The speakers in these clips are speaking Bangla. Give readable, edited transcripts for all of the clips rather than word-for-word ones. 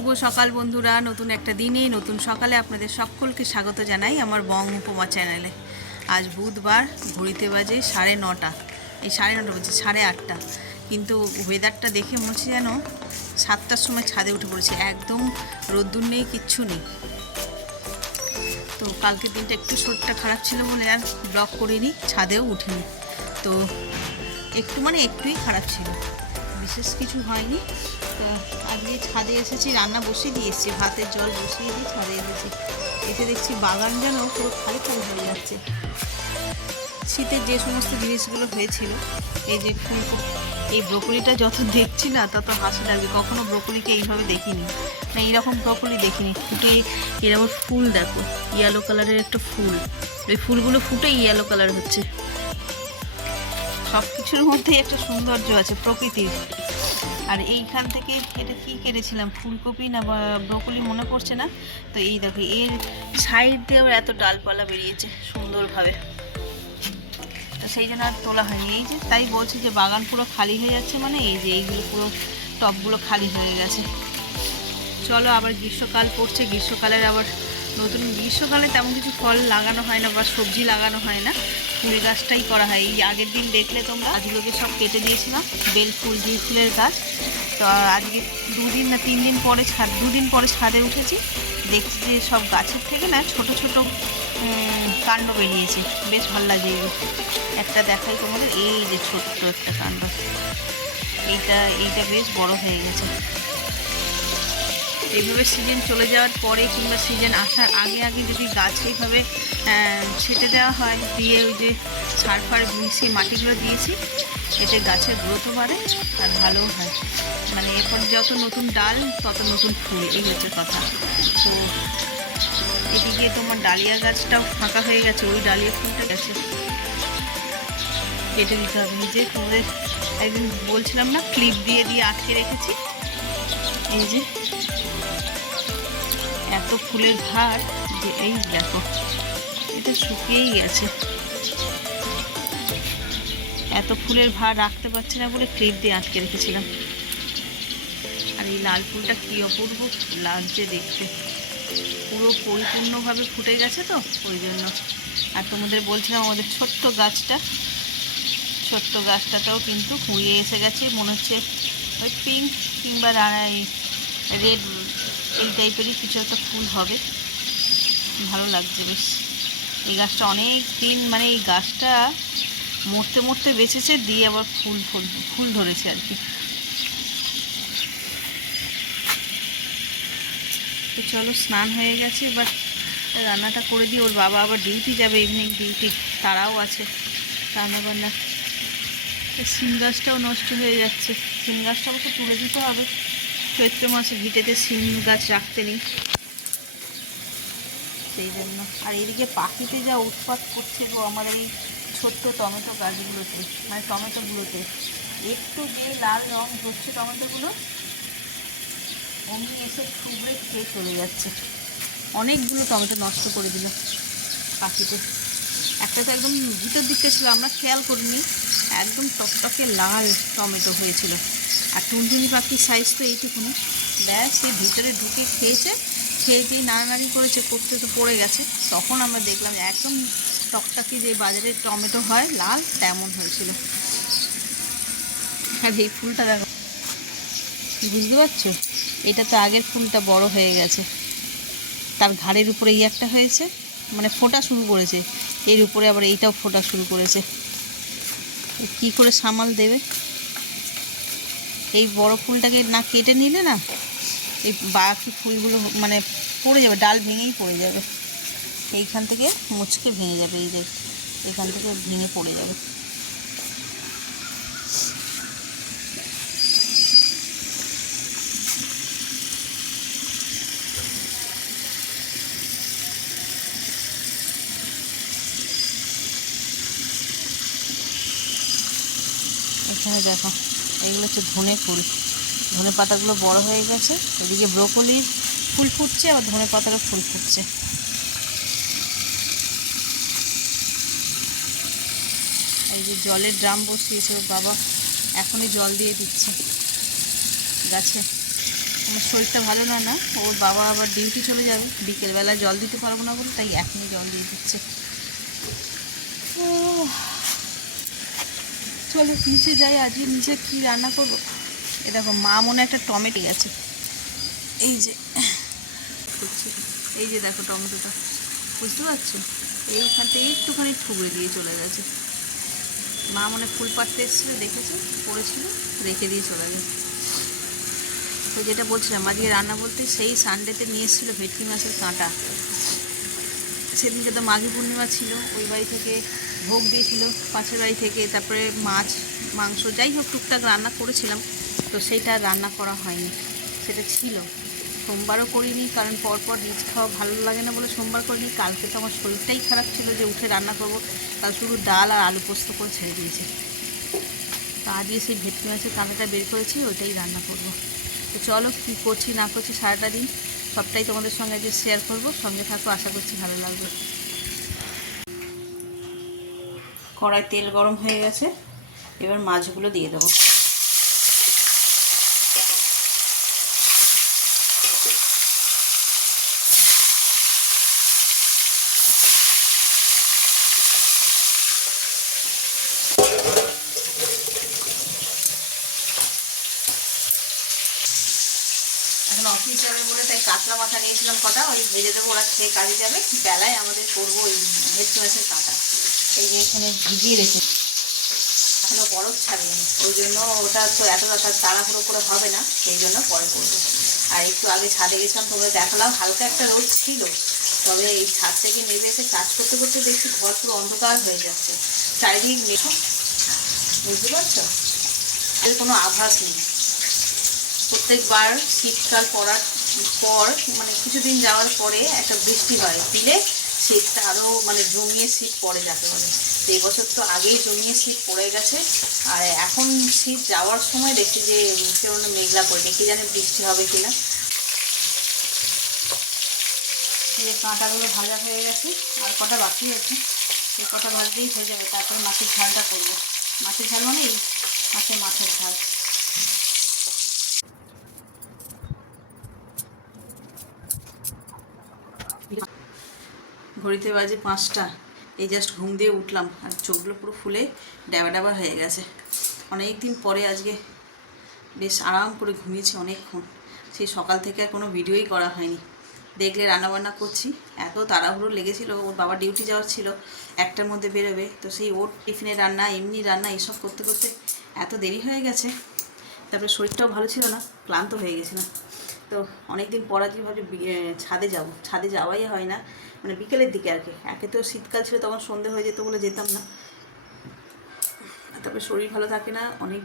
শুভ সকাল বন্ধুরা, নতুন একটা দিনে নতুন সকালে আপনাদের সকলকে স্বাগত জানাই আমার বং উপমা চ্যানেলে। আজ বুধবার, ঘড়িতে বাজে 9:30, এই 9:30 বাজে 8:30, কিন্তু ওয়েদারটা দেখে মনে হচ্ছে যেন 7টার সময় ছাদে উঠে পড়েছে। একদম রোদ্দুর নেই, কিচ্ছু নেই। তো কালকের দিনটা একটু শরীরটা খারাপ ছিল বলে আর ব্লগ করিনি, ছাদেও উঠিনি। তো একটুই খারাপ ছিল, বিশেষ কিছু হয়নি। তো আজকে ছাদে এসেছি, রান্না বসিয়ে দিয়ে এসেছি, ভাতের জল বসিয়ে দিয়ে ছাদে এসেছি। এসে দেখছি বাগান যেন পুরো খালি খালি হয়ে যাচ্ছে। শীতের যে সমস্ত জিনিসগুলো হয়েছিল, এই যে এই ব্রোকলিটা যত দেখছি না তত হাসি লাগবে। কখনো ব্রোকলিকে এইভাবে দেখিনি, না এইরকম ব্রোকলি দেখিনি। ফুটে এরকম ফুল, দেখো ইয়েলো কালারের একটা ফুল, ওই ফুলগুলো ফুটে ইয়েলো কালার হচ্ছে। সব কিছুর মধ্যেই একটা সৌন্দর্য আছে প্রকৃতির। আর এইখান থেকে এটা কি কেটেছিলাম, ফুলকপি না ব্রোকলি মনে পড়ছে না। তো এই দেখো এর সাইড দিয়ে আবার এত ডালপালা বেরিয়েছে সুন্দরভাবে, তো সেই জন্য আর তোলা হয়নি। এই যে তাই বলছি যে বাগান পুরো খালি হয়ে যাচ্ছে, মানে এই যে এইগুলো পুরো টবগুলো খালি হয়ে গেছে। চলো, আবার গ্রীষ্মকাল পড়ছে, গ্রীষ্মকালের আবার নতুন, গ্রীষ্মকালে তেমন কিছু ফল লাগানো হয় না বা সবজি লাগানো হয় না, ফুল গাছটাই করা হয়। এই আগের দিন দেখলে তোমরা, গাছগুলোকে সব কেটে দিয়েছিলাম, বেল ফুল, জুঁই ফুলের গাছ। তো আজকে 2 দিন না 3 দিন পরে 2 দিন পরে ছাদে উঠেছি, দেখছি যে সব গাছের থেকে না ছোট ছোট কাণ্ড বেরিয়েছে, বেশ ভালো লাগে। এগুলো একটা দেখাই তোমাদের, এই যে ছোট্ট একটা কাণ্ড, এইটা বেশ বড় হয়ে গেছে। এইভাবে সিজন চলে যাওয়ার পরে কিংবা সিজন আসার আগে আগে যদি গাছ এইভাবে ছেটে দেওয়া হয়, দিয়ে ওই যে সার ফার মিশিয়ে মাটিগুলো দিয়েছি, এতে গাছের গ্রোথও বাড়ে আর ভালোও হয়। মানে এখন যত নতুন ডাল তত নতুন ফুল, এই হচ্ছে কথা। তো এদিকে তোমার ডালিয়া গাছটাও ফাঁকা হয়ে গেছে, ওই ডালিয়া ফুলটা গেছে, কেটে দিতে হবে। নিজে তোমাদের একদিন বলছিলাম না, ক্লিপ দিয়ে দিয়ে আটকে রেখেছি। এই যে এত ফুলের ভার যে এই দেখো এটা শুকিয়েই গেছে, এত ফুলের ভার রাখতে পারছি না বলে ক্লিপ দিয়ে আটকে রেখেছিলাম। আর এই লাল ফুলটা কি অপূর্ব লাগছে দেখতে, পুরো পরিপূর্ণভাবে ফুটে গেছে তো ওই জন্য। আর তোমাদের বলছিলাম আমাদের ছোট্ট গাছটাতেও কিন্তু কুড়িয়ে এসে গেছে, মনে হচ্ছে ওই পিঙ্ক কিংবা রেড এই টাইপেরই কিছু একটা ফুল হবে, ভালো লাগছে বেশ। এই গাছটা অনেক দিন, মানে এই গাছটা মরতে মরতে বেঁচেছে, দিয়ে আবার ফুল ধরেছে আর কি। তো চলো, স্নান হয়ে গেছে, এবার রান্নাটা করে দিই। ওর বাবা আবার ডিউটি যাবে, ইভিনিং ডিউটি, তারাও আছে রান্না বান্না। সিম গাছটাও নষ্ট হয়ে যাচ্ছে, সিম গাছটা অবশ্য তুলে দিতে হবে, চৈত্র মাসে ভিটেতে সিম গাছ রাখতে নেই, সেই জন্য। আর এদিকে পাখিতে যা উৎপাত করছে গো আমাদের এই ছোট্ট টমেটো গাছগুলোতে, মানে টমেটোগুলোতে, একটু যে লাল রং ধরছে টমেটোগুলো, অমনি এসে ঠুবড়ে খেয়ে চলে যাচ্ছে। অনেকগুলো টমেটো নষ্ট করে দিল পাখিতে। একটা তো একদম ভিতর দিকটা ছিল, আমরা খেয়াল করিনি, একদম টকটকে লাল টমেটো হয়েছিল। আর টুনটুনি পাখির সাইজ তো এইটুকুনি, ব্যাস সে ভিতরে ঢুকে খেয়েছে, খেয়ে যেই নাড়ানাড়ি করেছে, করতে তো পড়ে গেছে। তখন আমরা দেখলাম যে একদম টকটকে যে বাজারে টমেটো হয় লাল, তেমন হয়েছিল। আর এই ফুলটা দেখো, বুঝতে পারছো, এটা তো আগের ফুলটা বড় হয়ে গেছে, তার ঘাড়ের উপরে এই একটা হয়েছে, মানে ফোঁটা শুরু করেছে, এর উপরে আবার এইটাও ফোঁটা শুরু করেছে। কি করে সামাল দেবে? এই বড় ফুলটাকে না কেটে নিলে না, এই বাকি ফুলগুলো মানে পড়ে যাবে, ডাল ভেঙেই পড়ে যাবে, এইখান থেকে মুচকে ভেঙে যাবে, এই যে এখান থেকে ভেঙে পড়ে যাবে। এখানে দেখো, এইগুলো হচ্ছে ধনে ফুল, ধনে পাতাগুলো বড় হয়ে গেছে। এদিকে ব্রোকলির ফুল ফুটছে, আবার ধনে পাতারও ফুল ফুটছে। এই যে জলের ড্রাম বসিয়েছে ওর বাবা, এখনই জল দিয়ে দিচ্ছে গাছে। আমার শরীরটা ভালো না না, ওর বাবা আবার ডিউটি চলে যাবে, বিকেলবেলা জল দিতে পারবো না বলে তাই এখনই জল দিয়ে দিচ্ছে। চলো নিচে যাই, আজকে নিচে কি রান্না করবো। এ দেখো মা মনে একটা টমেটো আছে, এই যে এই যে দেখো টমেটোটা, বুঝতে পারছো, এইখানটা একটুখানি ঠুকরে দিয়ে চলে গেছে। মা মনে ফুল পাড়তে এসেছিলো, দেখেছে পড়েছিল, রেখে দিয়ে চলে গেছে। তো যেটা বলছিলাম আজকে রান্না বলতে, সেই সানডেতে নিয়ে এসেছিলো ভেটকি মাছের কাঁটা। সেদিনকে তো মাঘী পূর্ণিমা ছিল, ওই বাড়ি থেকে ভোগ দিয়েছিল পাশের বাড়ি থেকে, তারপরে মাছ মাংস যাই হোক টুকটাক রান্না করেছিলাম। তো সেইটা রান্না করা হয়নি, সেটা ছিল। সোমবারও করিনি, কারণ পরপর রিচ খাওয়া ভালো লাগে না বলে সোমবার করিনি। কালকে তো আমার শরীরটাই খারাপ ছিল যে উঠে রান্না করবো, কাল শুধু ডাল আর আলু পোস্ত করে ছেড়ে দিয়েছি। তো আজকে সেই ভেটকি মাছের কাঁটাটা বের করেছি, ওইটাই রান্না করব। তো চলো কী করছি না করছি সারাটা দিন সবটাই তোমাদের সঙ্গে আজকে শেয়ার করব, সঙ্গে থাকো, আশা করছি ভালো লাগবে। কড়াই তেল গরম হয়ে গেছে, এবার মাছগুলো দিয়ে দেবো। এখন অফিস যাবে বলে তাই কাঁচা মাথা নিয়েছিলাম কটা, ওই ভেজে দেবো, ওরা খেয়ে কাজে যাবে। বেলায় আমাদের করবো ওই ভেটকি মাছের কাঁটা, এই যে এখানে ভিজিয়ে রেখে এখনো বরফ ছাড়িনি, ওই জন্য ওটা তো এত তাড়াহুড়ো করে হবে না, সেই জন্য পরে করবো। আর একটু আগে ছাদে গেছিলাম, তোমরা দেখালাম, হালকা একটা রোদ ছিল, তবে এই ছাদ থেকে নেমে এসে কাজ করতে করতে দেখছি ঘর পুরো অন্ধকার হয়ে যাচ্ছে, চারিদিক মেঘ, বুঝতে পারছো, এর কোনো আভাস নেই। প্রত্যেকবার শীতকাল পড়ার পর মানে কিছুদিন যাওয়ার পরে একটা বৃষ্টি হয়, দিলে শীতটা আরও মানে জমিয়ে শীত পড়ে যাতে বলে। তো এই বছর তো আগেই জমিয়ে শীত পড়ে গেছে, আর এখন শীত যাওয়ার সময় দেখছি যে কেমন মেঘলা পড়ে, দেখি জানি বৃষ্টি হবে কিনা। এই কাঁটাগুলো ভাজা হয়ে গেছে, আর কটা বাকি আছে, সেই কটা ভাজতেই হয়ে যাবে। তারপরে মাছের ঝালটা করবো। মাছের ঝাল মানে এই মাছের ঝাল। ঘড়িতে বাজে 5টা, এই জাস্ট ঘুম দিয়ে উঠলাম, আর চোখগুলো পুরো ফুলে ডাবা ডাবা হয়ে গেছে। অনেক দিন পরে আজকে বেশ আরাম করে ঘুমিয়েছি অনেকক্ষণ, সেই সকাল থেকে আর কোনো ভিডিওই করা হয়নি। দেখলে রান্নাবান্না করছি, এত তাড়াহুড়ো লেগেছিলো, ওর বাবা ডিউটি যাওয়ার ছিল, 1টার মধ্যে বেরোবে, তো সেই ওর টিফিনের রান্না এমনি রান্না এসব করতে করতে এত দেরি হয়ে গেছে। তারপরে শরীরটাও ভালো ছিল না, ক্লান্ত হয়ে গেছিলাম। তো অনেক দিন পর আজকে ভাবছি ছাদে যাব, ছাদে যাওয়াই হয় না, মানে বিকেলের দিকে আর কি। একে তো শীতকাল ছিল, তখন সন্ধে হয়ে যেত বলে যেতাম না, তারপরে শরীর ভালো থাকে না, অনেক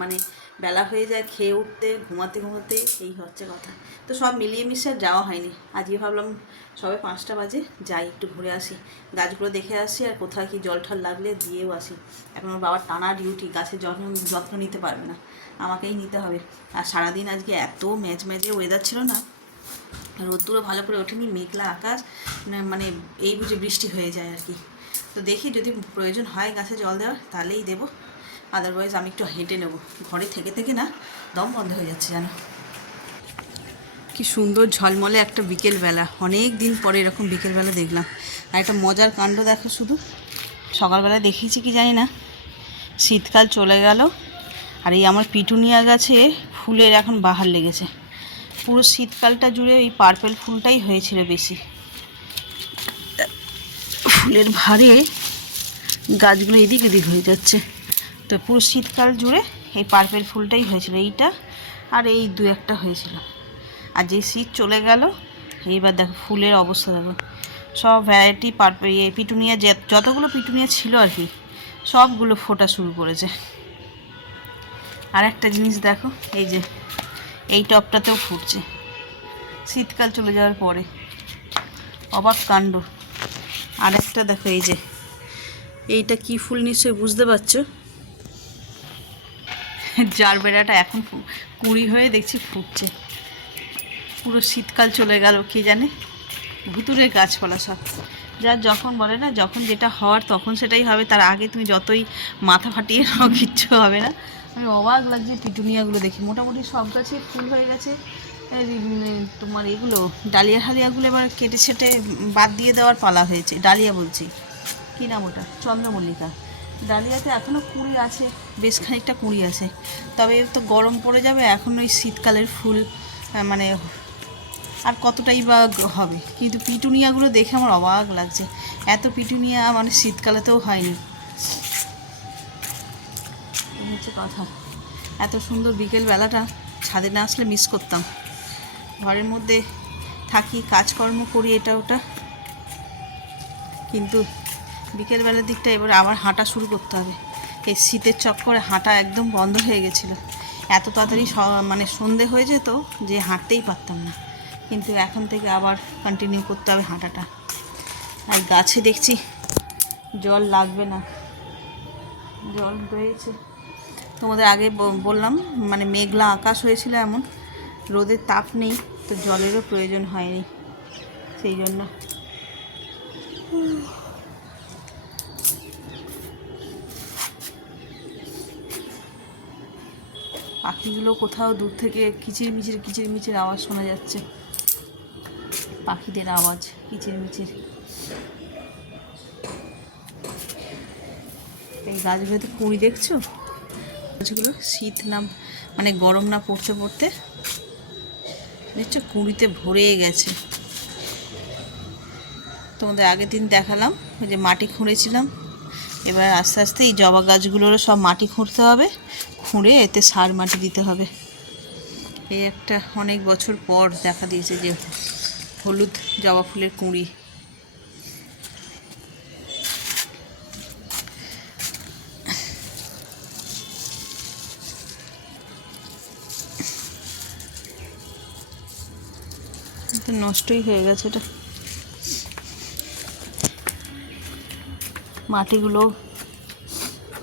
মানে বেলা হয়ে যায়, খেয়ে উঠতে ঘুমাতে ঘুমাতে, এই হচ্ছে কথা। তো সব মিলিয়ে মিশে আর যাওয়া হয়নি। আজকে ভাবলাম সবে 5টা বাজে, যাই একটু ঘুরে আসি, গাছগুলো দেখে আসি, আর কোথায় কি জল ঠল লাগলে দিয়েও আসি। এখন ওর বাবার টানা ডিউটি, গাছের যত্ন নিতে পারবে না, আমাকেই নিতে হবে। আর সারাদিন আজকে এত ম্যাজে ওয়েদার ছিল না, রোদ্দুরও ভালো করে ওঠেনি, মেঘলা আকাশ, মানে এই বুঝে বৃষ্টি হয়ে যায় আর কি। তো দেখি যদি প্রয়োজন হয় গাছে জল দেওয়ার তাহলেই দেবো, আদারওয়াইজ আমি একটু হেঁটে নেবো। ঘরে থেকে থেকে না দম বন্ধ হয়ে যাচ্ছে জানো। কি সুন্দর ঝলমলে একটা বিকেলবেলা, অনেক দিন পরে এরকম বিকেলবেলা দেখলাম। আর একটা মজার কাণ্ড দেখো, শুধু সকালবেলা দেখিয়েছি কি জানি না, শীতকাল চলে গেল, আর এই আমার পিটুনিয়া গাছে ফুলের এখন বাহার লেগেছে। পুরো শীতকালটা জুড়ে এই পার্পেল ফুলটাই হয়েছিল বেশি, ফুলের ভারে গাছগুলো এদিক এদিক হয়ে যাচ্ছে। তো পুরো শীতকাল জুড়ে এই পার্পেল ফুলটাই হয়েছিল, এইটা আর এই 2-1টা হয়েছিল। আর যে শীত চলে গেল, এইবার দেখো ফুলের অবস্থা দেখো, সব ভ্যারাইটি পার্পেল পিটুনিয়া, যতগুলো পিটুনিয়া ছিল আর কি, সবগুলো ফোটা শুরু করেছে। আর একটা জিনিস দেখো, এই যে এই টবটাতেও ফুটছে শীতকাল চলে যাওয়ার পরে, অবাক কাণ্ড। আর একটা দেখো, এই যে এইটা কি ফুল নিশ্চয়ই বুঝতে পারছো, জারবেরাটা এখন কুঁড়ি হয়ে দেখছি ফুটছে। পুরো শীতকাল চলে গেল, কে জানে, ভুতুরে গাছপালা সব। যার যখন বলে না, যখন যেটা হওয়ার তখন সেটাই হবে, তার আগে তুমি যতই মাথা ফাটিয়ে নাও কিচ্ছু হবে না। আমি অবাক লাগছে পিটুনিয়াগুলো দেখি, মোটামুটি সব গাছে ফুল হয়ে গেছে, তোমার এগুলো ডালিয়া হালিয়াগুলো এবার কেটে ছেটে বাদ দিয়ে দেওয়ার পালা হয়েছে। ডালিয়া বলছি, কী নাম ওটা, চন্দ্রমল্লিকা। ডালিয়াতে এখনও কুঁড়ি আছে, বেশ খানিকটা কুঁড়ি আছে, তবে তো গরম পড়ে যাবে এখন, ওই শীতকালের ফুল মানে আর কতটাই বা হবে। কিন্তু পিটুনিয়াগুলো দেখে আমার অবাক লাগছে, এত পিটুনিয়া মানে শীতকালেতেও হয়নি। এই হচ্ছে কথা। এত সুন্দর বিকেলবেলাটা ছাদে না আসলে মিস করতাম। ঘরের মধ্যে থাকি, কাজকর্ম করি এটা ওটা, কিন্তু বিকেলবেলার দিকটা এবার আবার হাঁটা শুরু করতে হবে। এই শীতের চক্করে হাঁটা একদম বন্ধ হয়ে গেছিলো। এত তাড়াতাড়ি মানে সন্ধে হয়ে যেত যে হাঁটতেই পারতাম না, কিন্তু এখন থেকে আবার কন্টিনিউ করতে হবে হাঁটাটা। আর গাছে দেখছি জল লাগবে না, জল রয়েছে। তোমাদের আগে বললাম মানে মেঘলা আকাশ হয়েছিল, এমন রোদের তাপ নেই, তো জলেরও প্রয়োজন হয়নি সেই জন্য। পাখিগুলো কোথাও দূর থেকে কিচিরমিচির আওয়াজ শোনা যাচ্ছে, পাখিদের আওয়াজ কিচিরমিচির। এই গাছগুলোতে কুঁড়ি দেখছো, গাছগুলো শীত না মানে গরম না পড়তে পড়তে দেখছো কুঁড়িতে ভরে গেছে। তোমাদের আগের দিন দেখালাম ওই যে মাটি খুঁড়েছিলাম, এবার আস্তে আস্তে এই জবা গাছগুলোরও সব মাটি খুঁড়তে হবে, খুঁড়ে এতে সার মাটি দিতে হবে। এই একটা অনেক বছর পর দেখা দিয়েছে যে হলুদ জবা ফুলের কুঁড়ি। তো নষ্টই হয়ে গেছে এটা, মাটিগুলো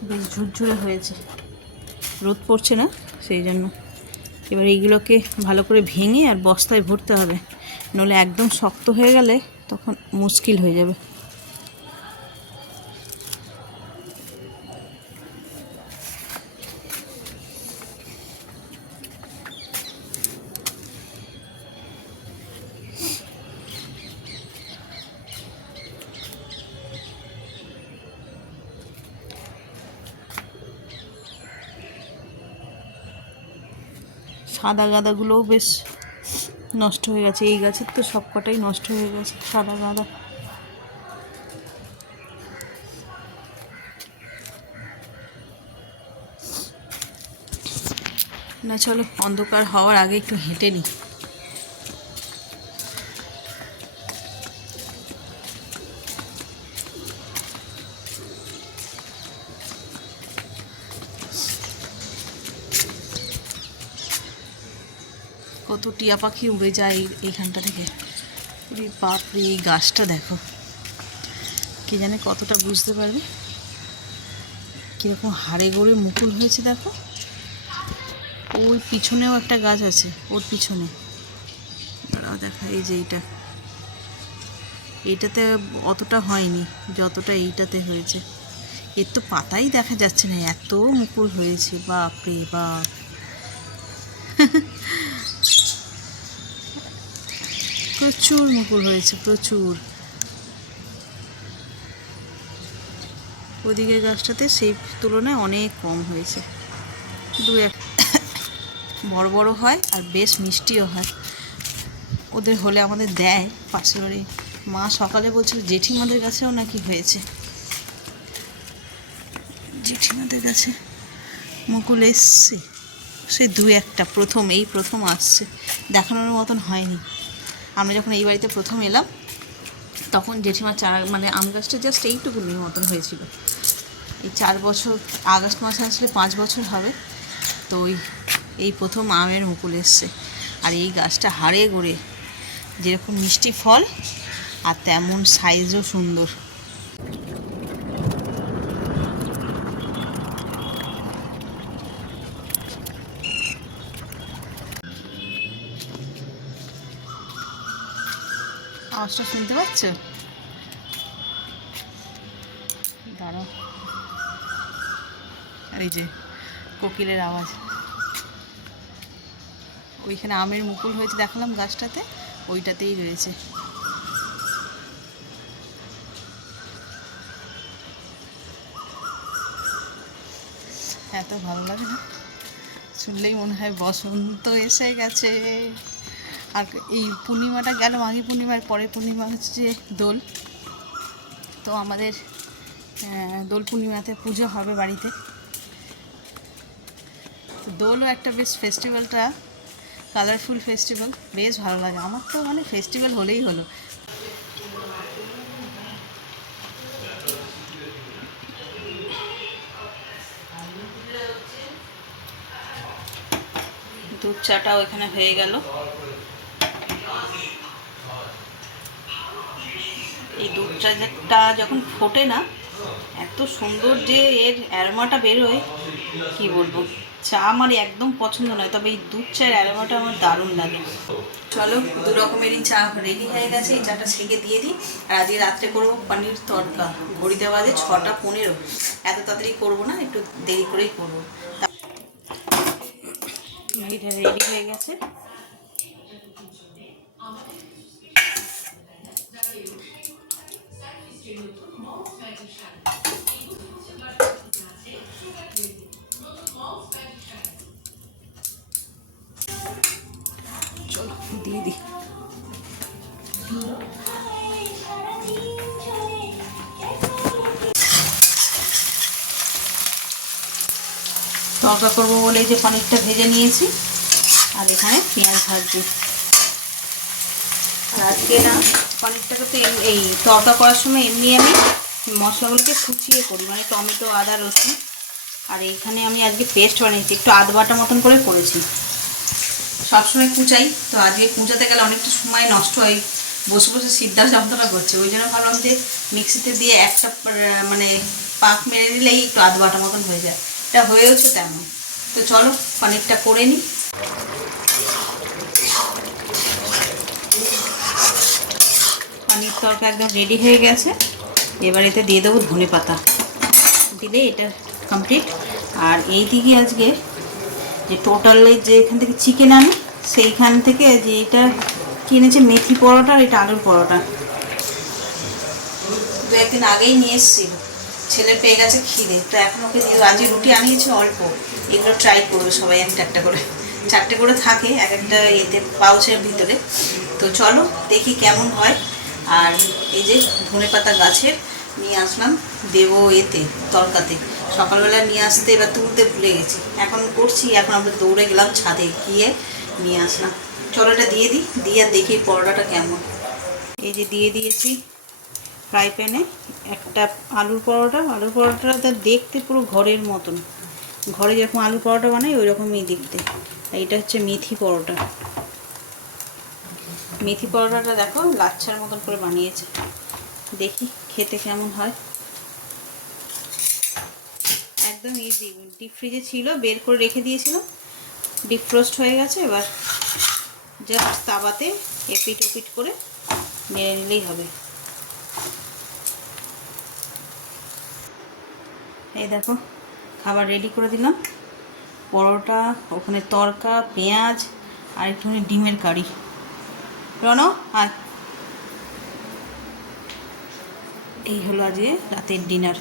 বেশ ঝুরঝুরে হয়েছে, রোদ পড়ছে না সেই জন্য। এবার এইগুলোকে ভালো করে ভেঙে আর বস্তায় ভরতে হবে, নইলে একদম শক্ত হয়ে গেলে তখন মুশকিল হয়ে যাবে। সাদা গাঁদাগুলোও বেশ নষ্ট হয়ে গেছে, এই গাছের তো সব কটাই নষ্ট হয়ে গেছে সাদা গাঁদা। না চলো অন্ধকার হওয়ার আগে একটু হেঁটে নিই। কত টিয়া পাখি উড়ে যায় এইখানটা থেকে। বাপরে, এই গাছটা দেখো, কে জানে কতটা বুঝতে পারবে, কীরকম হাড়ে গড়ে মুকুল হয়েছে দেখো। ওই পিছনেও একটা গাছ আছে, ওর পিছনে দাঁড়াও দেখা, এই যে এইটাতে অতটা হয়নি যতটা এইটাতে হয়েছে। এর তো পাতাই দেখা যাচ্ছে না, এত মুকুল হয়েছে, বাপরে বাপ। প্রচুর মুকুল হয়েছে, প্রচুর। ওদিকে গাছটাতে সেই তুলনায় অনেক কম হয়েছে, দু এক বড় বড় হয় আর বেশ মিষ্টিও হয়। ওদের হলে আমাদের দেয় পাশের বাড়ি। মা সকালে বলছিল জেঠিমাদের গাছেও নাকি হয়েছে, জেঠিমাদের গাছে মুকুল এসছে, সেই দু একটা, এই প্রথম আসছে, দেখানোর মতন হয়নি। আমরা যখন এই বাড়িতে প্রথম এলাম তখন জেঠিমার মানে আম গাছটা জাস্ট এইটুকুনির মতন হয়েছিল। এই 4 বছর, আগস্ট মাসে আসলে 5 বছর হবে, তো এই প্রথম আমের মুকুল এসছে। আর এই গাছটা হাড়ে গড়ে, যেরকম মিষ্টি ফল আর তেমন সাইজও সুন্দর। আওয়াজটা শুনতে পাচ্ছ? দাঁড়াও, এই যে কোকিলের আওয়াজ, ওইখানে আমের মুকুল হয়েছে দেখালাম গাছটাতে, ওইটাতেই রয়েছে। এত ভালো লাগে না, শুনলেই মনে হয় বসন্ত এসে গেছে। আর এই পূর্ণিমাটা গেল, মাঘী পূর্ণিমার পরে পূর্ণিমা হচ্ছে দোল। তো আমাদের দোল পূর্ণিমাতে পুজো হবে বাড়িতে। দোলও একটা বেশ ফেস্টিভ্যালটা কালারফুল ফেস্টিভ্যাল, বেশ ভালো লাগে আমার। তো মানে ফেস্টিভ্যাল হলেই হলো। দুধ চাটাও এখানে হয়ে গেল। এই দুধ চাটা যখন ফোটে না, এত সুন্দর যে এর অ্যারোমাটা বেরোয়, কি বলবো। চা আমার একদম পছন্দ নয়, তবে এই দুধ চায়ের অ্যারোমাটা আমার দারুণ লাগে। চলো, দু রকমেরই চা রেডি হয়ে গেছে। এই চাটা ছেঁকে দিয়ে দিই। আর আজকে রাত্রে করবো পনির তড়কা। ঘড়িতে বাজে 6টা 15। এত তাড়াতাড়ি করবো না, একটু দেরি করেই করবো। এটা রেডি হয়ে গেছে। চলো দিয়ে দিই। তড়কা করবো বলে এই যে পনিরটা ভেজে নিয়েছি, আর এখানে পেঁয়াজ ভাজছি। আর আজকে না পনিরটাকে তো এই তড়কা করার সময় এমনি আমি মশলাগুলোকে কুচিয়ে করি, মানে টমেটো, আদা, রসুন। আর এইখানে আমি আজকে পেস্ট বানিয়েছি, একটু আধ বাটা মতন করে করেছি। সবসময় কুচাই, তো আজকে কুচাতে গেলে অনেকটা সময় নষ্ট হয়, বসে বসে সিদ্ধার যন্ত্রণা করছে। ওই জন্য ভাবলাম যে মিক্সিতে দিয়ে একটা মানে পাক মেরে নিলেই একটু আধ বাটা মতন হয়ে যায়। এটা হয়েওছে তেমন। তো চলো পনিরটা করে নিই। পনির তরকা একদম রেডি হয়ে গেছে। এবার এতে দিয়ে দেবো ধনে পাতা, দিলে এটা কমপ্লিট। আর এই দিকে আজকে যে টোটালে যে এখান থেকে চিকেন আনি, সেইখান থেকে যে এটা কিনেছে মেথি পরোটা, আর এটা আলুর পরোটা। 2-1 দিন আগেই নিয়ে এসেছিল, ছেলে পেয়ে গেছে খিদে। তো এখন ওকে দিয়ে আজকে রুটি আনিয়েছে অল্প। এগুলো ট্রাই করবে সবাই, একটা করে 4টে করে থাকে এক একটা এতে পাউচের ভিতরে। তো চলো দেখি কেমন হয়। আর এই যে ধনেপাতা গাছের নিয়ে আসলাম, দেবো এতে তরকাতে। সকালবেলা নিয়ে আসতে এবার তুলতে ভুলে গেছি, এখন করছি। এখন আমরা দৌড়ে গেলাম ছাদে, গিয়ে নিয়ে আসলাম। চলো এটা দিয়ে দিই, দিয়ে আর দেখি পরোটাটা কেমন। এই যে দিয়ে দিয়েছি ফ্রাই প্যানে একটা আলুর পরোটা। আলুর পরোটাটা দেখতে পুরো ঘরের মতন, ঘরে যেরকম আলুর পরোটা বানাই ওই রকমই দেখতে। এইটা হচ্ছে মেথি পরোটা। মেথি পরোটাটা দেখো লাচ্ছার মতন করে বানিয়েছে, দেখি খেতে কেমন হয়। একদম ইজি, ডিপ ফ্রিজে ছিল, বের করে রেখে দিয়েছিলাম, ডিপ ফ্রোস্ট হয়ে গেছে। এবার জাস্ট তাওয়াতে এপিট ওপিট করে নেড়ে নিলেই হবে। এই দেখো খাবার রেডি করে দিলাম, পরোটা, ওখানে তরকা, পেঁয়াজ, আর একটুখানি ডিমের কারি। রনো আর এই হলো আজকে রাতের ডিনার।